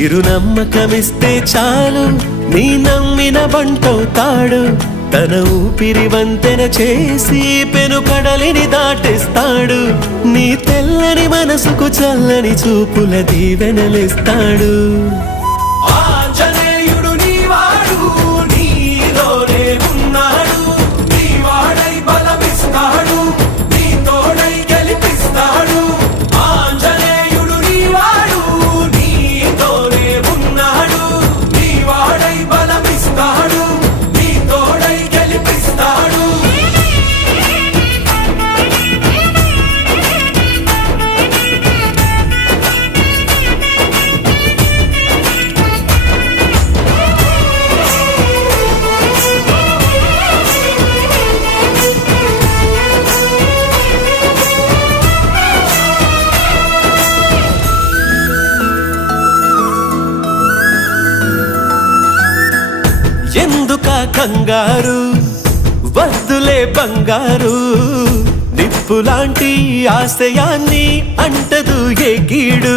చిరునమ్మకమిస్తే చాలు నీ నమ్మిన బంటవుతాడు తన ఊపిరి వంతెన చేసి పెనుకడలిని దాటేస్తాడు నీ తెల్లని మనసుకు చల్లని చూపుల దీవెనలిస్తాడు ఆంజనేయుడు నీవాడు నీలోనే ఉన్నాడు నీవాడై బలమిస్తాడు నీ తోడై గెలిపిస్తాడు ఆంజనేయుడు నీవాడు నీతోనే ఉన్నాడు నీవాడై బలమిస్తాడు నీ తోడై గెలిపిస్తాడు ఎందుక కంగారు వద్దులే బంగారు నిప్పులాంటి ఆశయాన్ని అంటదు ఏ కీడు